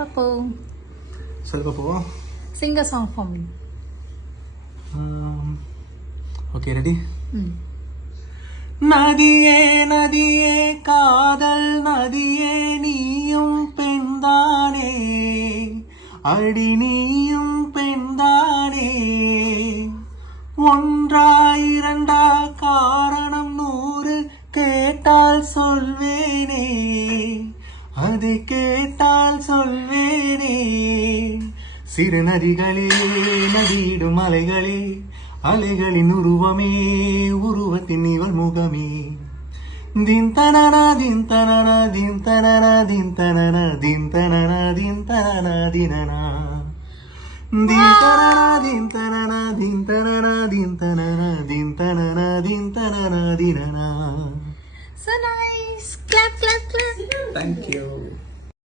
Papu, சொல்லு பாப்போ. sing a song for me. Okay ready. நதியே நதியே காதல் நதியே நீயும் பெண்தானே, அடி நீயும் பெண்தானே, ஒன்றா இரண்டா காரணம் 100 கேட்டால் சொல்வேனே, அதை கேட்டால் சொல்வேனே. சிறு நதிகளே நதியிடும் அலைகளே, அலைகளின் உருவமே உருவத்தின் இவள் முகமே. தின் தனனா தின் தனனா தின் தனனா தின் தனனா தின் தனனா தின் தனனா தினனா தின் தனனா தின் தனனா தின் தனனா தின் தனனா தின் தனனா தின் தனனா தினனா. So nice. Clap, clap, clap. Thank you.